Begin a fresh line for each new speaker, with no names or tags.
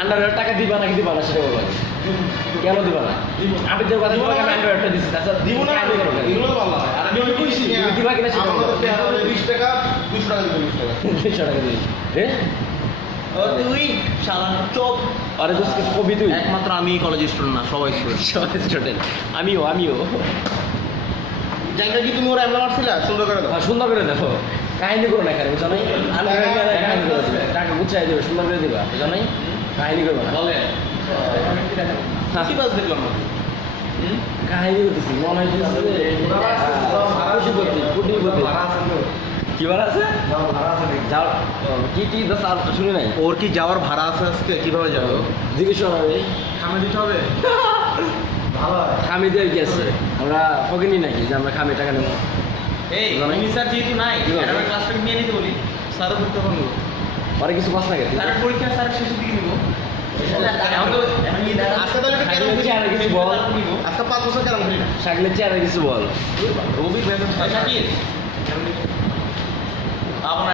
আন্ডারের টাকা দিবা নাকি দিবা না সেটা বলব। কেন দিবা না আমি যে কথা আমি দিচ্ছি তাছাড়া
দিব না
টাকা দিবা না
দিব না আর আমি ওই কইছি
তুমি দিবা কিনা সেটা
আমার
বলো।
তো 20 টাকা 200 টাকা দিবেন 20 টাকা
দুইশো টাকা দিবি হ্যাঁ
তুই শালা চোপ
আরে দোস্ত কিছু কবি তুই
একমাত্র আমি কলেজ স্টুডেন্ট না সবাই স্টুডেন্ট
স্টুডেন্ট আমিও আমিও
জায়গা কি তুমি ওরা এমন মারছিলা সুন্দর করে দাও
সুন্দর করে দেখো কাহিনী করো না এখানে বুঝছ নাই কাহিনী করে টাকা গুছাই দেবে সুন্দর করে দিবা বুঝছ নাই কাহিনী করবে
বলে
হ্যাঁ।
দেখলাম
কাহিনী করতেছি মনে হয় কি বার আছে? কি কি শুনি নাই?
ওর কি যাওয়ার ভাড়া আছে আজকে? কীভাবে যাবে?
জিজ্ঞেস হবে।
খামে দিতে হবে?
খামি দিয়ে গেছে আমরা ফকিনি নাকি যে আমরা খামি টাকা নেব?
এই স্যার যেহেতু নাই? ক্লাসটা নিয়ে নিতে বলি। স্যারও করতে পারব।
পরে কিছু পাস না গেছে
পরীক্ষা স্যার শেষের দিকে নিব
খেলি।
চেয়ারে কিছু বল
রবি
আজকে পাঁচ